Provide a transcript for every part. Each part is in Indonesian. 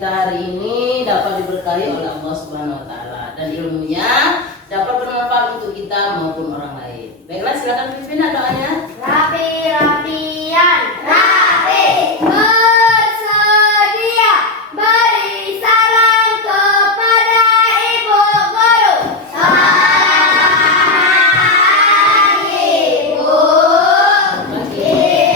kita hari ini dapat diberkahi oleh Allah Subhanahu wa taala dan ilmunya dapat bermanfaat untuk kita maupun orang lain. Baiklah, silakan pimpin doanya. Rapi-rapian, rapi, bersedia beri salam kepada Ibu Guru. Salam Ibu. Bismillahirrahmanirrahim.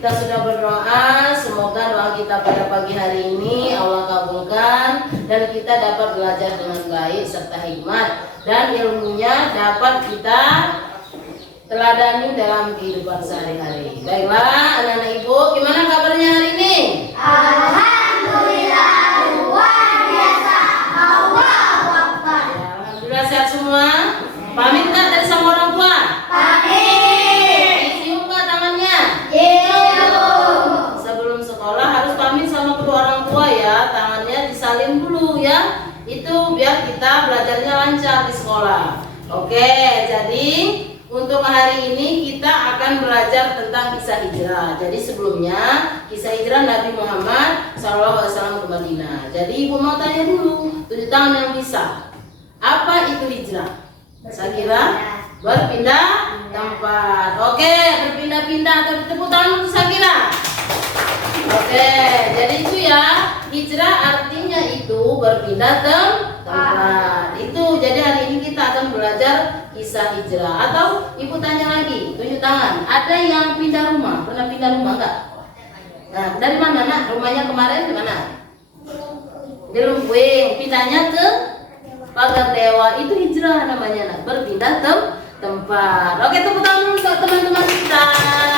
Kita sudah berdoa, semoga doa kita pada pagi hari ini Allah kabulkan dan kita dapat belajar dengan baik serta hikmat dan ilmunya dapat kita teladani dalam kehidupan sehari-hari. Baiklah anak-anak ibu, gimana kabarnya hari ini? Alhamdulillah luar biasa. Allahu Akbar. Ya, alhamdulillah sehat semua. Pamit nggak tadi sama orang tua? Pamit. Cium nggak tangannya? Sebelum sekolah harus pamit sama kedua orang tua ya, tangannya disalin dulu ya. Itu biar kita belajarnya lancar di sekolah. Oke, jadi untuk hari ini kita akan belajar tentang kisah hijrah. Jadi sebelumnya kisah hijrah Nabi Muhammad SAW ke Madinah. Jadi ibu mau tanya dulu, tunjuk tangan yang bisa. Apa itu hijrah? Saya kira berpindah tempat. Oke, berpindah-pindah atau tepuk tangan untuk Sakira. Oke, jadi itu ya, hijrah artinya itu berpindah tempat. Itu jadi hari ini kita akan belajar kisah hijrah. Atau ibu tanya lagi, tunjuk tangan. Ada yang pindah rumah? Pernah pindah rumah enggak? Nah, dari mana nak? Rumahnya kemarin di mana? Di Lumpuing. Pindahnya ke Pagar Dewa. Itu hijrah namanya nak. Berpindah tempat. Oke, tepuk tangan untuk teman-teman kita.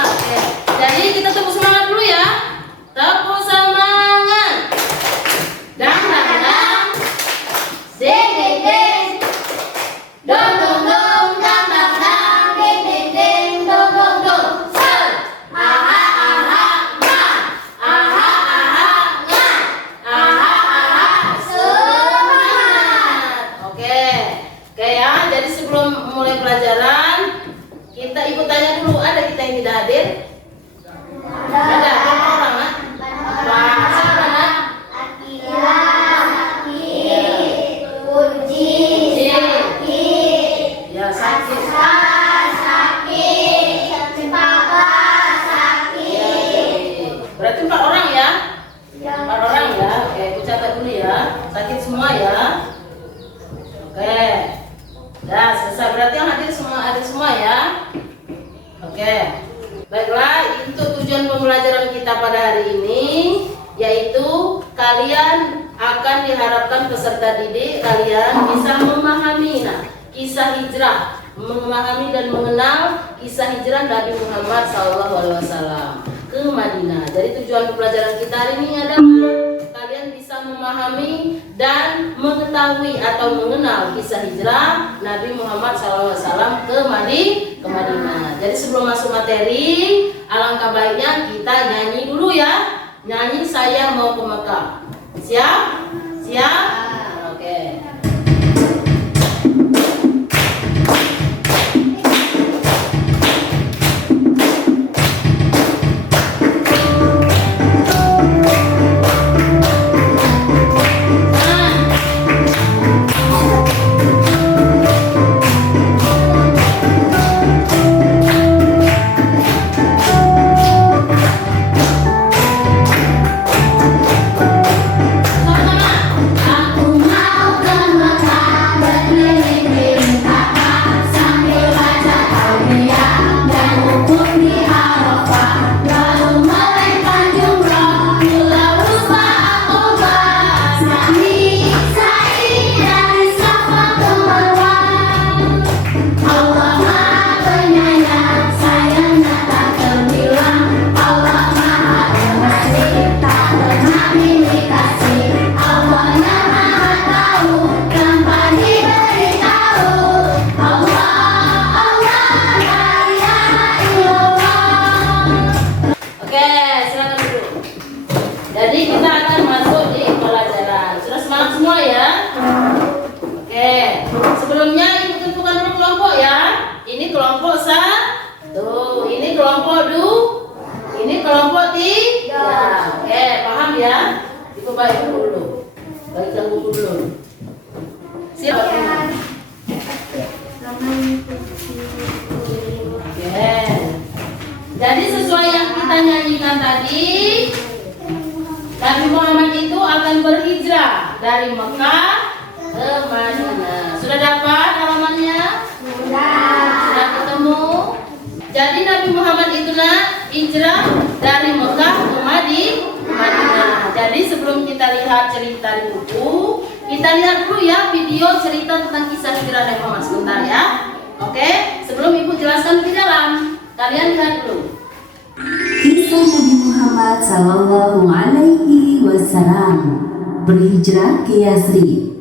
Oke. Jadi kita tepuk semangat dulu ya. Tepuk semangat. Dang dang dang. Ding ding ding. Dong dong dong. Dang dang dang. Ding ding ding. Dong dong dong. Set. Aha aha nga. Aha aha nga. Aha aha semangat. Oke. Oke ya. Jadi sebelum mulai pelajaran, kita ikut tanya dulu. Ada kita yang tidak hadir? Ada. Berapa orang nak? Wah, siapa nak? Akila, sakit, Puji, sakit, Ya, sakit. sakit, Papa, sakit. Berarti 4 orang ya? 4 orang ya. Oke, aku catat dulu ya. Sakit semua ya. Oke. Ya, selesai. Berarti yang hadir semua ya. Oke. Baiklah, itu tujuan pembelajaran kita pada hari ini, yaitu kalian akan diharapkan peserta didik kalian bisa memahami kisah hijrah, memahami dan mengenal kisah hijrah Nabi Muhammad SAW ke Madinah. Jadi tujuan pembelajaran kita hari ini adalah kalian bisa memahami dan mengetahui atau mengenal kisah hijrah Nabi Muhammad SAW ke Madinah. Jadi sebelum masuk materi, alangkah baiknya kita nyanyi dulu ya. Nyanyi Saya Mau ke Mekah. Siap? Siap? Oke. semua ya. Oke, sebelumnya ibu tentukan dulu kelompok ya. Ini kelompok satu, ini kelompok dua, ini kelompok tiga. Oke, paham ya? Ibu baik dulu. Baikkan buku dulu. Siap. Oke. Jadi sesuai yang kita nyanyikan tadi, Nabi Muhammad itu akan berhijrah dari Mekah ke Madinah. Sudah dapat halamannya? Sudah ketemu? Jadi Nabi Muhammad itu hijrah dari Mekah ke Madinah. Jadi sebelum kita lihat cerita di buku, kita lihat dulu ya video cerita tentang kisah hijrah Nabi Muhammad sebentar ya. Oke, sebelum ibu jelaskan di dalam, kalian lihat dulu. Kisah Nabi Muhammad Sallallahu Alaihi Wasallam berhijrah ke Yasrib.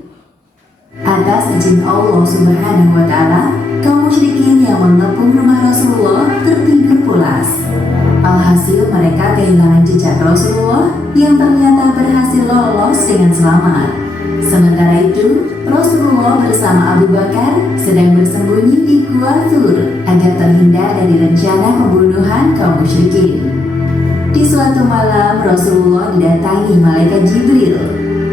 Atas izin Allah Subhanahu Wa Taala, kaum musyrikin yang mengepung rumah Rasulullah tertidur pulas. Alhasil mereka kehilangan jejak Rasulullah yang ternyata berhasil lolos dengan selamat. Sementara itu, Rasulullah bersama Abu Bakar sedang bersembunyi di Gua Thur agar terhindar dari rencana pembunuhan kaum musyrikin. Di suatu malam, Rasulullah didatangi malaikat Jibril.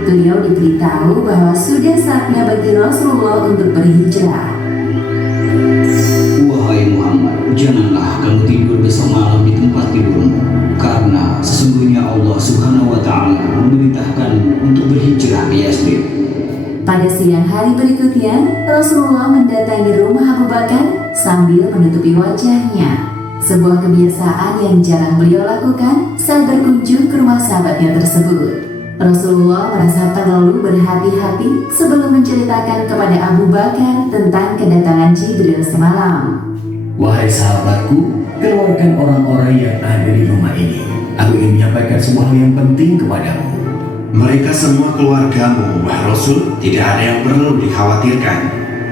Beliau diberitahu bahwa sudah saatnya bagi Rasulullah untuk berhijrah. Wahai Muhammad, janganlah kamu tidur bersamalam di tempat tidurmu, karena sesungguhnya Allah Subhanahu wa Ta'ala memerintahkan untuk berhijrah ke Yasrib. Pada siang hari berikutnya, Rasulullah mendatangi rumah Abu Bakar sambil menutupi wajahnya. Sebuah kebiasaan yang jarang beliau lakukan saat berkunjung ke rumah sahabatnya tersebut. Rasulullah merasa terlalu berhati-hati sebelum menceritakan kepada Abu Bakar tentang kedatangan Jibril semalam. Wahai sahabatku, keluarkan orang-orang yang ada di rumah ini. Aku ingin menyampaikan sebuah hal yang penting kepadamu. Mereka semua keluargamu, wahai Rasul, tidak ada yang perlu dikhawatirkan.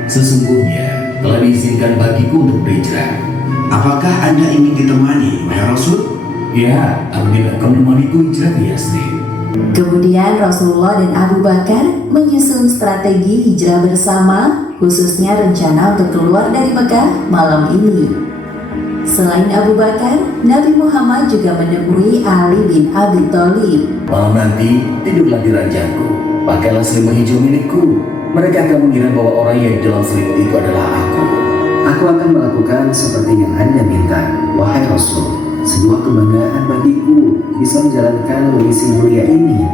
Sesungguhnya telah diizinkan bagiku untuk berhijrah. Apakah Anda ingin ditemani, wahai Rasul? Ya, aku ingin kau menemaniku hijrah ke Yasrib. Kemudian Rasulullah dan Abu Bakar menyusun strategi hijrah bersama, khususnya rencana untuk keluar dari Mekah malam ini. Selain Abu Bakar, Nabi Muhammad juga menemui Ali bin Abi Thalib. Malam nanti, tidurlah di ranjangku. Pakailah selimut hijau milikku. Mereka akan mengira bahwa orang yang di dalam selimut itu adalah aku. Aku akan melakukan seperti yang Anda minta, wahai Rasul. Sebuah kebanggaan bagiku bisa menjalankan misi mulia ini.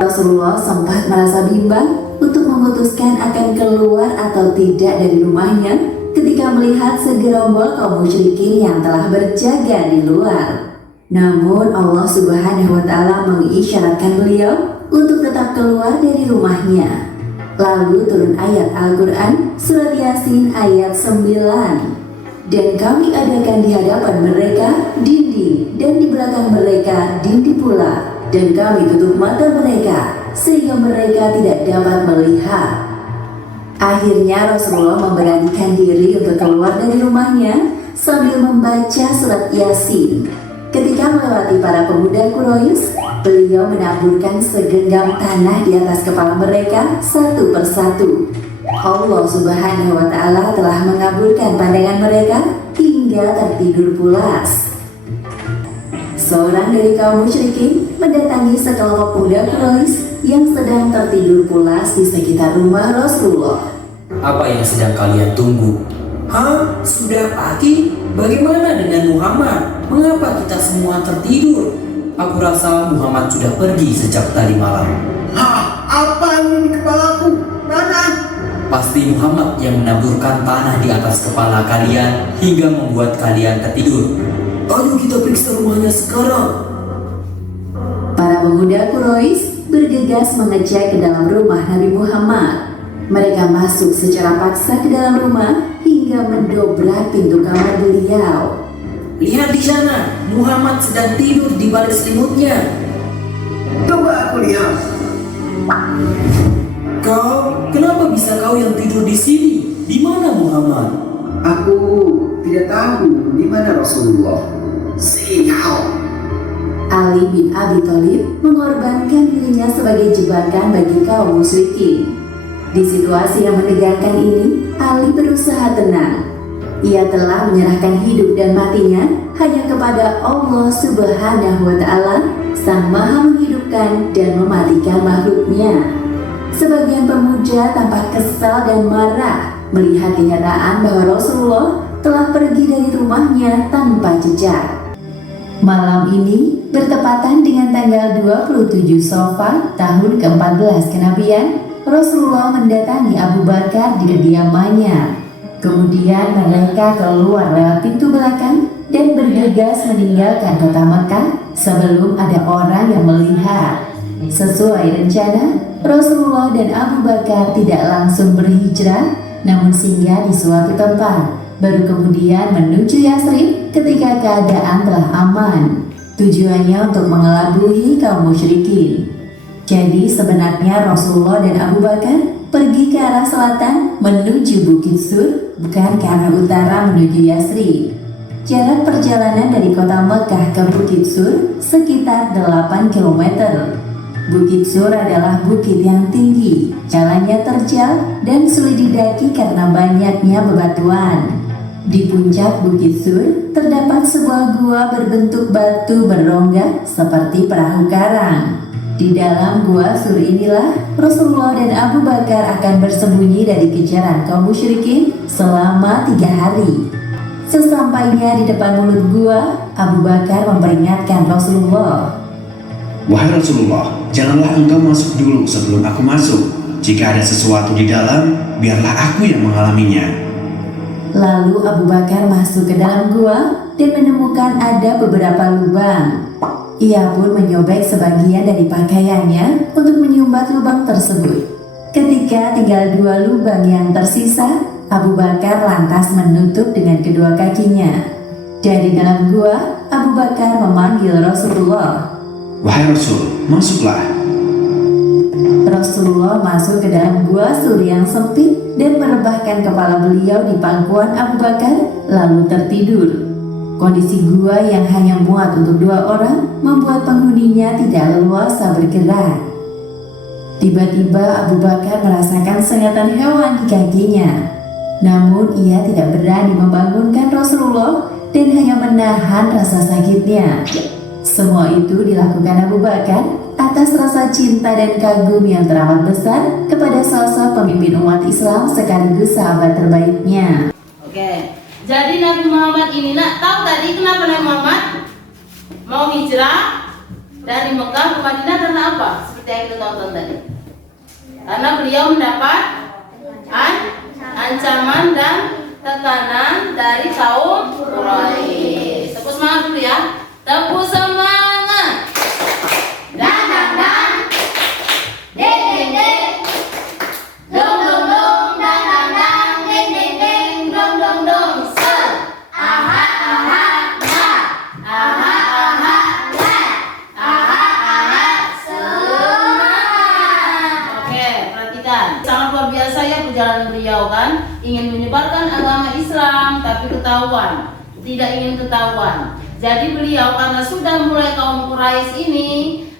Rasulullah sempat merasa bimbang untuk memutuskan akan keluar atau tidak dari rumahnya ketika melihat segerombol kaum musyrikin yang telah berjaga di luar. Namun Allah Subhanahu wa Ta'ala mengisyaratkan beliau untuk tetap keluar dari rumahnya. Lalu turun ayat Al-Quran surat Yasin ayat 9. Dan kami adakan di hadapan mereka dinding, dan di belakang mereka dinding pula, dan kami tutup mata mereka sehingga mereka tidak dapat melihat. Akhirnya Rasulullah memberanikan diri untuk keluar dari rumahnya sambil membaca surat Yasin. Ketika melewati para pemuda Quraisy, beliau menaburkan segenggam tanah di atas kepala mereka satu persatu. Allah Subhanahu wa Ta'ala telah mengabulkan pandangan mereka hingga tertidur pulas. Seorang dari kaum musyrikin mendatangi sekelompok pemuda Quraisy yang sedang tertidur pulas di sekitar rumah Rasulullah. Apa yang sedang kalian tunggu? Hah? Sudah pagi? Bagaimana dengan Muhammad? Mengapa kita semua tertidur? Aku rasa Muhammad sudah pergi sejak tadi malam. Hah? Apa ini di kepalaku? Mana? Pasti Muhammad yang menaburkan tanah di atas kepala kalian hingga membuat kalian tertidur. Ayo kita periksa rumahnya sekarang. Para pemuda Quraisy bergegas mengecek ke dalam rumah Nabi Muhammad. Mereka masuk secara paksa ke dalam rumah hingga mendobrak pintu kamar beliau. Lihat di sana, Muhammad sedang tidur di balik selimutnya. Coba aku lihat. Kenapa bisa kau yang tidur di sini? Di mana Muhammad? Aku tidak tahu di mana Rasulullah. Sial. Ali bin Abi Thalib mengorbankan dirinya sebagai jebakan bagi kaum musyrikin. Di situasi yang menegangkan ini, Ali berusaha tenang. Ia telah menyerahkan hidup dan matinya hanya kepada Allah Subhanahu wa Ta'ala, Sang Maha menghidupkan dan mematikan makhluknya. Sebagian pemuja tampak kesal dan marah melihat kenyataan bahwa Rasulullah telah pergi dari rumahnya tanpa jejak. Malam ini bertepatan dengan tanggal 27 Safar tahun ke-14 kenabian, Rasulullah mendatangi Abu Bakar di kediamannya. Kemudian mereka keluar lewat pintu belakang dan bergegas meninggalkan kota Mekah sebelum ada orang yang melihat. Sesuai rencana, Rasulullah dan Abu Bakar tidak langsung berhijrah, namun singgah di suatu tempat, baru kemudian menuju Yasrib ketika keadaan telah aman. Tujuannya untuk mengelabui kaum musyrikin. Jadi sebenarnya Rasulullah dan Abu Bakar pergi ke arah selatan menuju Bukit Sur, bukan ke arah utara menuju Yasrib. Jarak perjalanan dari kota Mekah ke Bukit Sur sekitar 8 km. Bukit Sur adalah bukit yang tinggi, jalannya terjal dan sulit didaki karena banyaknya bebatuan. Di puncak Bukit Sur terdapat sebuah gua berbentuk batu berrongga seperti perahu karang. Di dalam gua sur inilah Rasulullah dan Abu Bakar akan bersembunyi dari kejaran kaum musyrikin selama 3 hari. Sesampainya di depan mulut gua, Abu Bakar memperingatkan Rasulullah. Wahai Rasulullah, janganlah engkau masuk dulu sebelum aku masuk. Jika ada sesuatu di dalam, biarlah aku yang mengalaminya. Lalu Abu Bakar masuk ke dalam gua dan menemukan ada beberapa lubang. Ia pun menyobek sebagian dari pakaiannya untuk menyumbat lubang tersebut. Ketika tinggal 2 lubang yang tersisa, Abu Bakar lantas menutup dengan kedua kakinya. Dari dalam gua, Abu Bakar memanggil Rasulullah. Wahai Rasul, masuklah. Rasulullah masuk ke dalam gua sur yang sempit dan merebahkan kepala beliau di pangkuan Abu Bakar, lalu tertidur. Kondisi gua yang hanya muat untuk 2 orang membuat penghuninya tidak leluasa bergerak. Tiba-tiba Abu Bakar merasakan sengatan hewan di kakinya. Namun ia tidak berani membangunkan Rasulullah dan hanya menahan rasa sakitnya. Semua itu dilakukan Abu Bakar atas rasa cinta dan kagum yang teramat besar kepada sosok pemimpin umat Islam sekaligus sahabat terbaiknya. Oke. Jadi Nabi Muhammad ini, tahu tadi kenapa Nabi Muhammad mau hijrah dari Mekah ke Madinah karena apa? Seperti yang kita tonton tadi. Karena beliau mendapat ancaman dan tekanan dari kaum Quraisy. Tepuk semangat dulu ya. Tepuk semangat. Dan ding ding ding. Dong dong dong dan ding ding ding. Dong dong dong. Aha aha na. Aha aha na. Aha aha semangat. Oke, perhatikan. Sangat luar biasa ya perjalanan beliau kan. Ingin menyebarkan agama Islam tapi ketahuan. Tidak ingin ketahuan. Jadi beliau karena sudah mulai kaum Quraisy ini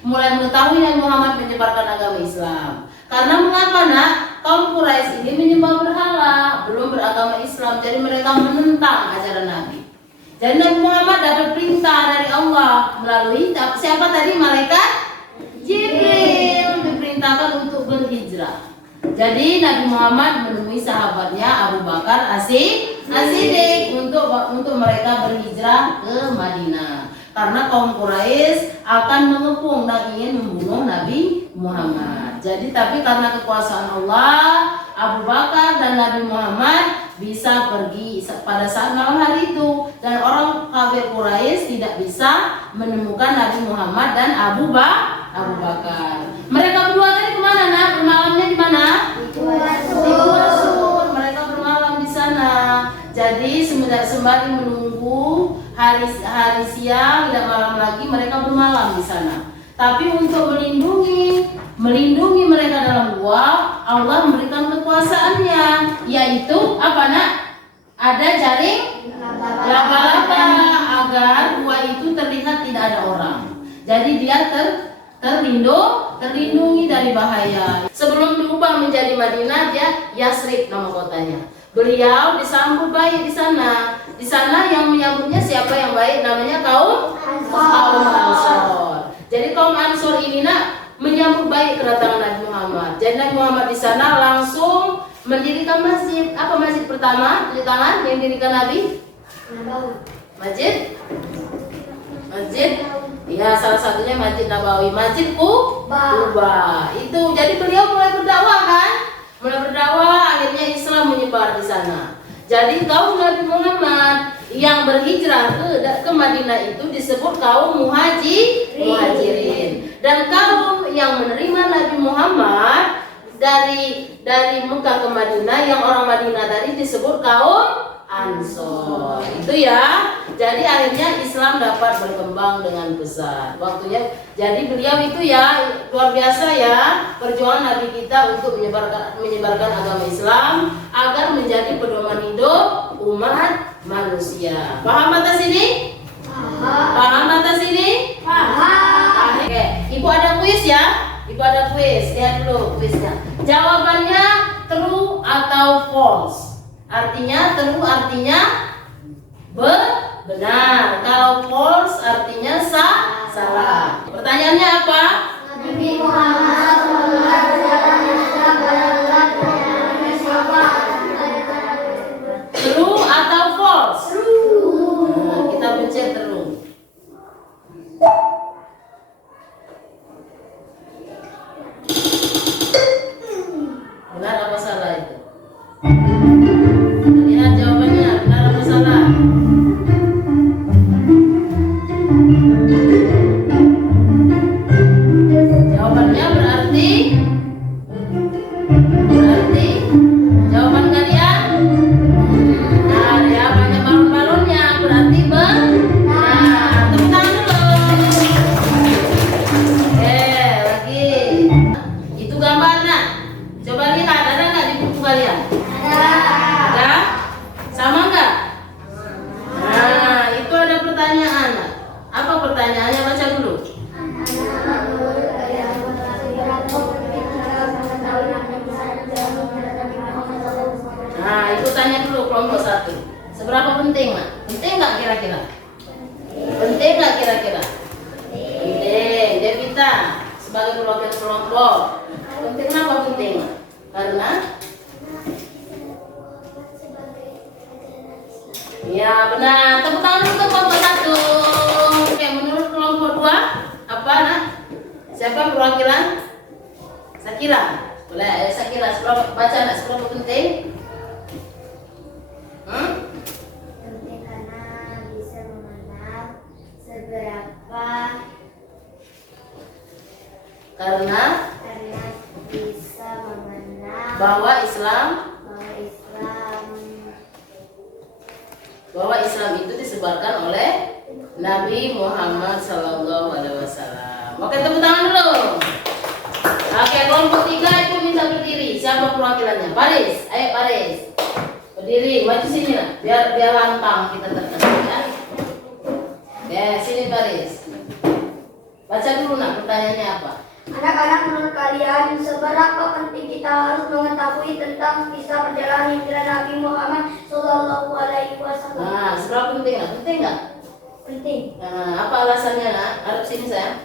mulai mengetahui Nabi Muhammad menyebarkan agama Islam. Karena mengapa nak? Kaum Quraisy ini menyembah berhala, belum beragama Islam. Jadi mereka menentang ajaran Nabi. Jadi Nabi Muhammad dapat perintah dari Allah melalui siapa tadi? Malaikat Jibril diperintahkan untuk berhijrah. Jadi Nabi Muhammad menemui sahabatnya Abu Bakar As-Siddiq untuk mereka berhijrah ke Madinah. Karena kaum Quraisy akan mengepung dan ingin membunuh Nabi Muhammad. Jadi tapi karena kekuasaan Allah, Abu Bakar dan Nabi Muhammad bisa pergi pada saat malam hari itu, dan orang kafir Quraisy tidak bisa menemukan Nabi Muhammad dan Abu Bakar. Mereka berdua tadi kemana nak? Bermalamnya di mana? Di Gua Sur. Mereka bermalam di sana. Jadi sembari menunggu hari siang dan malam lagi mereka bermalam di sana. Tapi untuk melindungi mereka dalam gua, Allah memberikan kekuasaannya, yaitu apa nak? Ada jaring laba-laba agar gua itu terlihat tidak ada orang. Jadi terlindungi dari bahaya. Sebelum diubah menjadi Madinah, dia Yasrib nama kotanya. Beliau disambut baik di sana. Di sana yang menyambutnya siapa yang baik? Namanya kaum Ansor. Jadi kaum Ansor ini menyambut baik kedatangan Nabi Muhammad. Jadi Nabi Muhammad di sana langsung mendirikan masjid. Apa masjid pertama? Tunjuk tangan yang dirikan Nabi? Masjid? Ya, salah satunya Masjid Nabawi, Masjid Kuba. Itu jadi beliau mulai berdakwah kan? Mulai berdakwah, akhirnya Islam menyebar di sana. Jadi kaum Nabi Muhammad yang berhijrah ke Madinah itu disebut kaum muhajirin. Dan kaum yang menerima Nabi Muhammad dari Mekah ke Madinah, yang orang Madinah tadi disebut kaum Ansor. Itu ya. Jadi akhirnya Islam dapat berkembang dengan besar. Waktunya. Jadi beliau itu ya luar biasa ya, perjuangan Nabi kita untuk menyebarkan agama Islam agar menjadi pedoman hidup umat manusia. Paham atas ini? Paham atas ini? Paham. Oke, Ibu ada kuis ya? Ibu ada kuis. Lihat dulu kuisnya. Jawabannya true atau false. Artinya true artinya benar. Kalau false artinya salah. Pertanyaannya apa? Nabi Muhammad True atau false? True. Nah, kita pencet true. Benar apa salah itu? Lihat jawabannya, benar apa salah? Jawabannya berarti jawaban kalian benar ya, banyak balon-balonnya berarti benar. Tepuk tangan dulu. Lagi itu gambarnya, coba lihat ada nggak di buku kalian? Ada? Sama nggak? Nah, itu ada pertanyaan. Apa pertanyaannya? Baca dulu. Nah, itu tanya dulu kelompok 1. Seberapa penting, Mak? Penting nggak kira-kira? Penting nggak kira-kira? Penting. Devita sebagai perwakilan kelompok. Penting apa penting, Mak? Karena ya benar. Tepuk tangan dulu untuk kelompok 1. Oke, menurut kelompok 2 apa, Nak? Siapa perwakilan? Sakira. Boleh, Sakira. Baca, Nak, seberapa penting? penting karena bisa mengenal seberapa Karena bisa mengenal bahwa Islam itu disebarkan oleh Nabi Muhammad SAW. Oke, tepuk tangan dulu. Oke, kelompok 3 itu minta berdiri. Siapa perwakilannya? Paris. Ayo Paris. Berdiri, maju sini lah. Biar lantang kita terkenal ya. Oke, sini Paris. Baca dulu, Nak, pertanyaannya apa? Anak-anak, menurut kalian seberapa penting kita harus mengetahui tentang kisah perjalanan hijrah Nabi Muhammad SAW? Nah, seberapa penting, Nak? Penting nggak? Penting. Nah, apa alasannya, Nak? Harap sini sayang.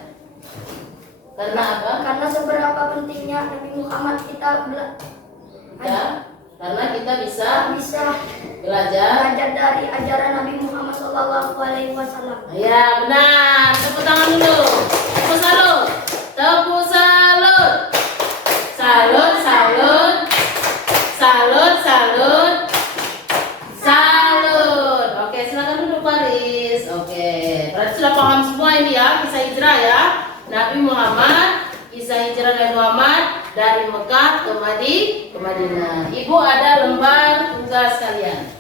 Karena apa? Karena seberapa pentingnya Nabi Muhammad kita Ya, karena kita bisa belajar dari ajaran Nabi Muhammad SAW. Ya, benar. Tepuk tangan dulu. Tepuk salut. Tepuk salut. Salut, salut. Salut, salut. Salut. Oke, silakan duduk Paris. Oke, berarti sudah paham semua ini ya, kisah hijrah ya. Nabi Muhammad, kisah hijrah Nabi Muhammad dari Mekah ke Madinah. Ibu ada lembar tugas kalian.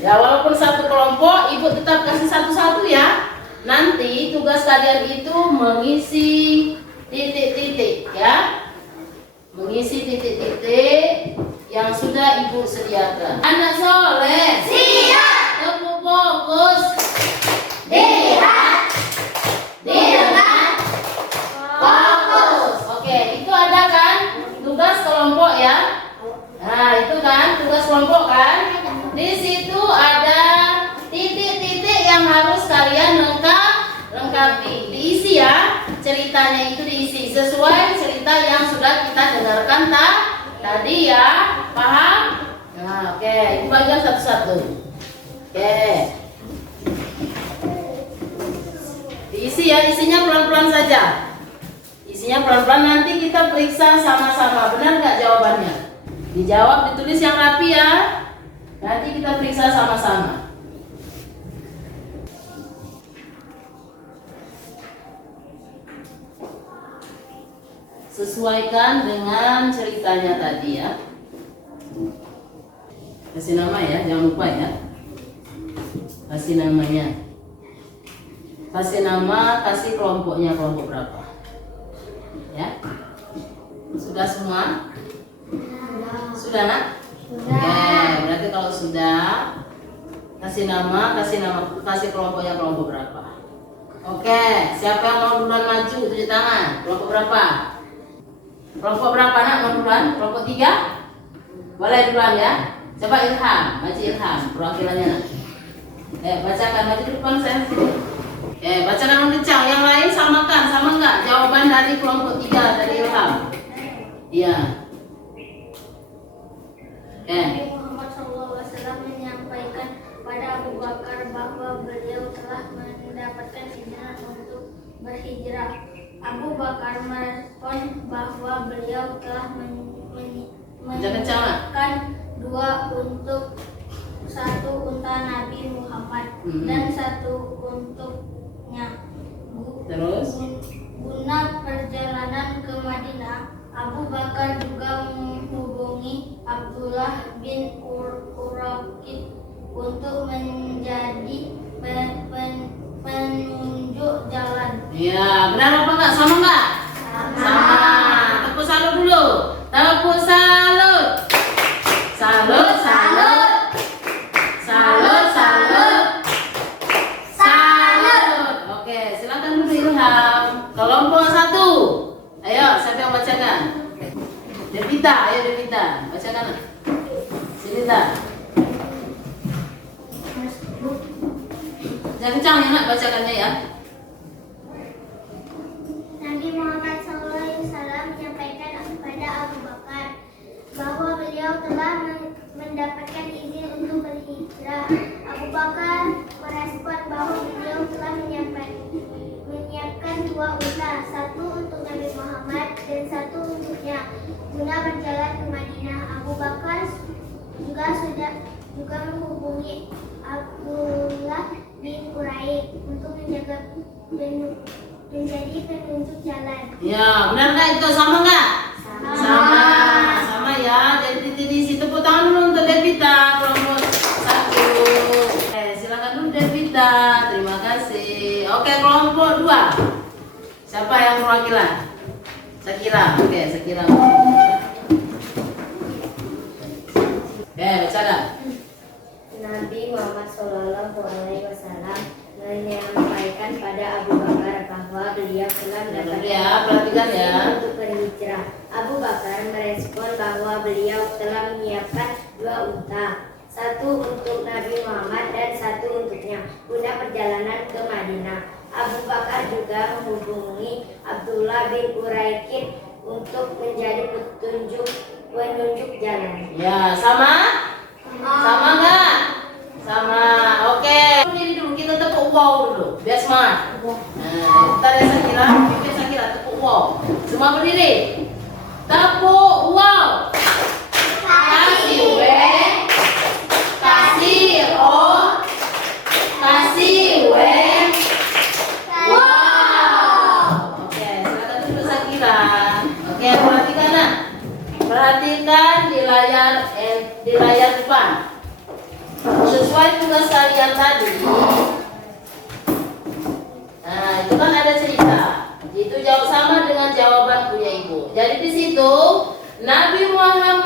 Ya, walaupun satu kelompok, ibu tetap kasih satu-satu ya. Nanti tugas kalian itu mengisi titik-titik ya. Mengisi titik-titik yang sudah ibu sediakan. Anak soleh, siap. Tepuk fokus. Lihat. kelompok ya. Nah, itu kan tugas kelompok kan. Di situ ada titik-titik yang harus kalian lengkapi. Diisi ya. Ceritanya itu diisi sesuai cerita yang sudah kita dengarkan tadi ya. Paham? Nah, oke. Ibu bagian satu-satu. Oke. Diisi ya, isinya pelan-pelan saja. Isinya pelan-pelan, nanti kita periksa sama-sama. Benar nggak jawabannya? Dijawab, ditulis yang rapi ya. Nanti kita periksa sama-sama. Sesuaikan dengan ceritanya tadi ya. Kasih nama ya, jangan lupa ya. Kasih namanya. Kasih nama, kasih kelompoknya, kelompok berapa. Ya. Sudah semua? Sudah nak? Oke, berarti kalau sudah kasih nama, kasih kelompoknya, kelompok berapa. Oke, siapa yang mau duluan maju? Tunjuk tangan. Kelompok berapa? Kelompok berapa nak mau duluan? Kelompok 3? Boleh duluan ya. Coba Ilham, maju Ilham, perwakilannya nak. Bacakan, maju di depan saya. Bacakan yang kencang. Yang lain samakan, sama enggak? Jawaban dari kelompok 3 dari Ilham. Iya. Nabi Muhammad SAW menyampaikan pada Abu Bakar bahwa beliau telah mendapatkan izin untuk berhijrah. Abu Bakar merespon bahwa beliau telah menyiapkan 2 untuk 1 unta Nabi Muhammad dan 1 untuknya. Terus? Guna perjalanan ke Madinah, Abu Bakar juga menghubungi Abdullah bin Uraqid untuk menjadi penunjuk jalan. Iya, benar apa enggak? Sama enggak? Sama. Tepuk salut dulu. Tepuk salut. Salut, salut. Salut, salut. Salut. Oke, silakan dulu Ilham. Kelompok 1. Ayo, siapa yang bacakan? Devita, ayo Devita, bacakan. Sini tak. Jangan kencang ya nak bacakannya ya. Nabi Muhammad SAW menyampaikan kepada Abu Bakar bahwa beliau telah mendapatkan izin untuk berhijrah. Abu Bakar merespon bahwa beliau telah menyiapkan 2 unta, 1 untuk Nabi Muhammad dan 1 untuknya, guna berjalan ke Madinah. Abu Bakar juga menghubungi Abdullah bin Uraqid untuk menjadi penunjuk jalan. Ya, benar nggak itu? Sama nggak? Sama. Sama ya. Jadi di situ tepuk tangan dulu untuk Devita kelompok 1. Silakan dulu Devita. Terima kasih. Oke, kelompok 2. Siapa yang perwakilan? Sakira. Oke, Sakira. Baca. Nabi Muhammad SAW menyampaikan pada Abu Bakar bahwa beliau telah mendapatkan izin untuk berhijrah. Abu Bakar merespon bahwa beliau telah menyiapkan 2 unta, 1 untuk Nabi Muhammad dan 1 untuknya, guna perjalanan ke Madinah. Abu Bakar juga menghubungi Abdullah bin Uraqid untuk menjadi penunjuk jalan. Ya, sama? Sama nggak? Sama. Oke. Berdiri dulu, kita tepuk wow dulu. Biar semangat. Nah, ntar ya Sakira, bikin Sakira tepuk wow. Semua berdiri. Tepuk wow. Kasih W, kasih O, kasih W. Wow. Oke, silakan dulu Sakira. Oke, perhatikan nak. Perhatikan di layar depan. Sesuai tugas kalian tadi. Nah, itu kan ada cerita. Itu jauh sama dengan jawaban punya ibu. Jadi di situ Nabi Muhammad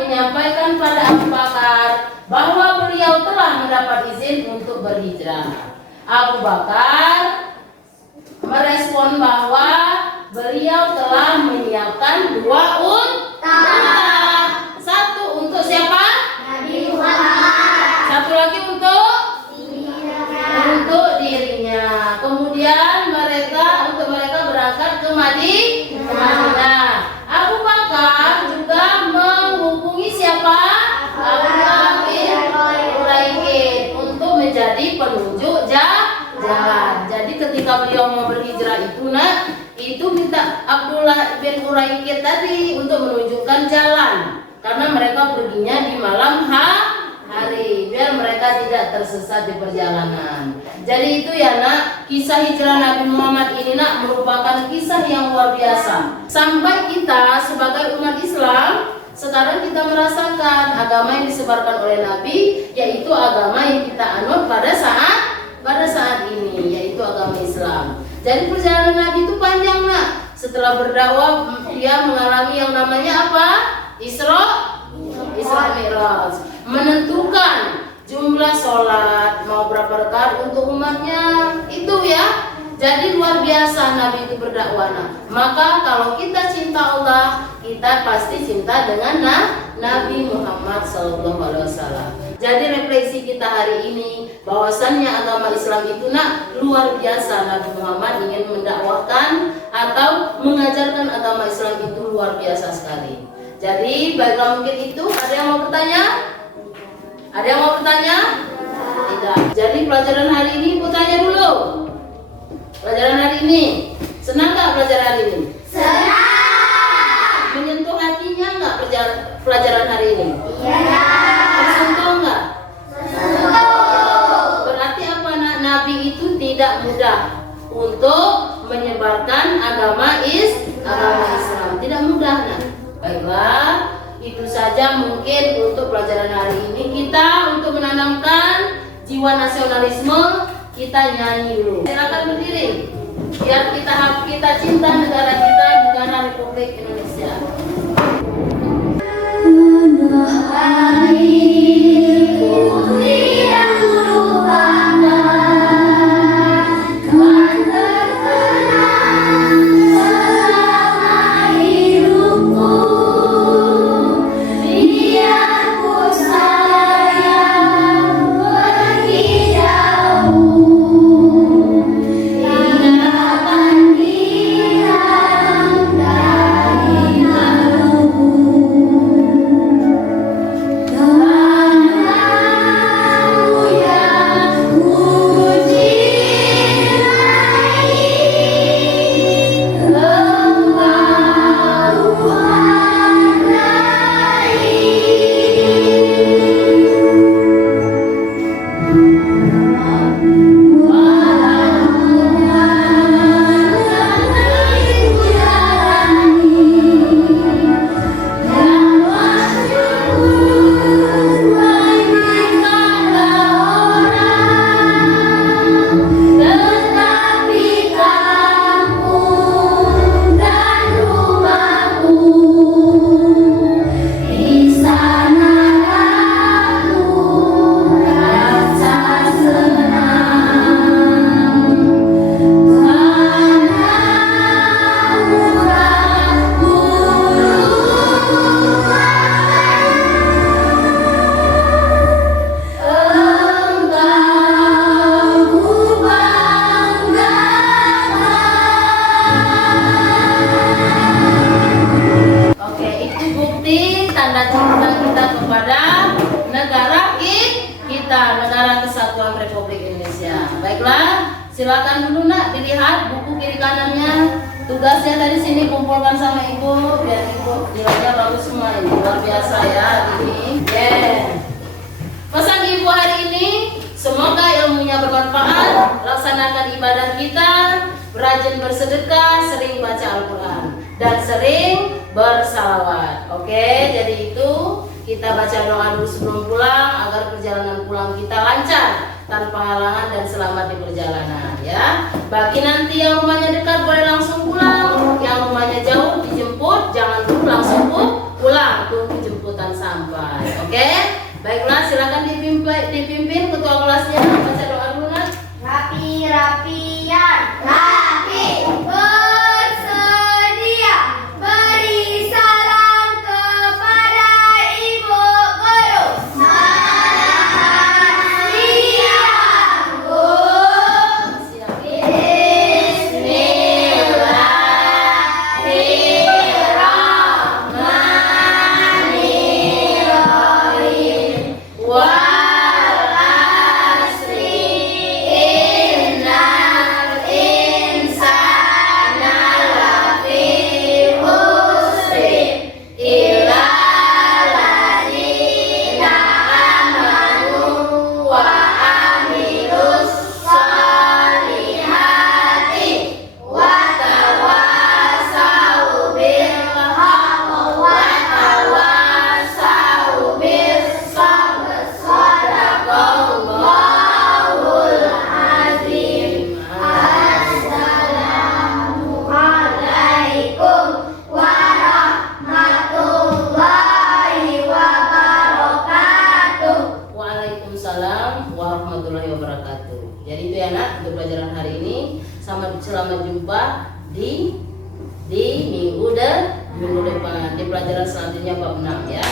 menyampaikan pada Abu Bakar bahwa beliau telah mendapat izin untuk berhijrah. Abu Bakar merespon bahwa beliau telah membawakan 2 unta. 1 untuk siapa? Nabi Muhammad. 1 lagi untuk dirinya. Kemudian mereka berangkat ke Madinah. Abu Bakar juga menghubungi siapa? Abdullah bin Uraiqid untuk menjadi penunjuk jalan. Jadi ketika beliau mau berhijrah itu minta Abdullah bin Uraiqid tadi untuk menunjukkan jalan, karena mereka perginya di malam hari biar mereka tidak tersesat di perjalanan. Jadi itu ya nak, kisah hijrah Nabi Muhammad ini nak merupakan kisah yang luar biasa. Sampai kita sebagai umat Islam sekarang kita merasakan agama yang disebarkan oleh Nabi, yaitu agama yang kita anut pada saat ini, yaitu agama Islam. Jadi perjalanan Nabi itu panjang nak. Setelah berdakwah dia mengalami yang namanya apa? Isra Mi'raj. Menentukan jumlah sholat mau berapa rakaat untuk umatnya itu ya. Jadi luar biasa Nabi itu berdakwah. Maka kalau kita cinta Allah, kita pasti cinta dengan Nabi Muhammad SAW. Jadi refleksi kita hari ini bahwasannya agama Islam itu nak luar biasa. Nabi Muhammad ingin mendakwahkan atau mengajarkan agama Islam itu luar biasa sekali. Jadi baiklah, mungkin itu ada yang mau bertanya? Ada yang mau bertanya? Tidak. Jadi pelajaran hari ini ibu tanya dulu. Pelajaran hari ini senang nggak pelajaran hari ini? Senang. Menyentuh hatinya nggak pelajaran hari ini? Iya. Tersentuh nggak? Sentuh. Berarti apa nak? Nabi itu tidak mudah untuk menyebarkan agama Islam. Tidak mudah nak. Baiklah, itu saja mungkin untuk pelajaran hari ini. Kita untuk menanamkan jiwa nasionalisme, kita nyanyi dulu. Silakan berdiri biar kita cinta negara kita, negara Republik Indonesia. Baiklah, silakan dulu nak dilihat buku kiri kanannya. Tugasnya tadi sini kumpulkan sama ibu biar ibu nilainya bagus semua. Ini luar biasa ya ini. Pesan ibu hari ini, semoga ilmunya bermanfaat. Laksanakan ibadah kita, rajin bersedekah, sering baca Al-Quran dan sering bersalawat. Oke, jadi itu kita baca doa dulu sebelum pulang agar perjalanan pulang kita lancar, tanpa halangan dan selamat di perjalanan ya. Bagi nanti yang rumahnya dekat boleh langsung pulang, yang rumahnya jauh dijemput, jangan dulu langsung pulang, tunggu jemputan sampai. Oke? Baiklah, silakan dipimpin ketua kelasnya baca doa dulu nak. Rapi-rapian, rapi, bersedia, beri Selamat jumpa di minggu depan di pelajaran selanjutnya bab 6 ya.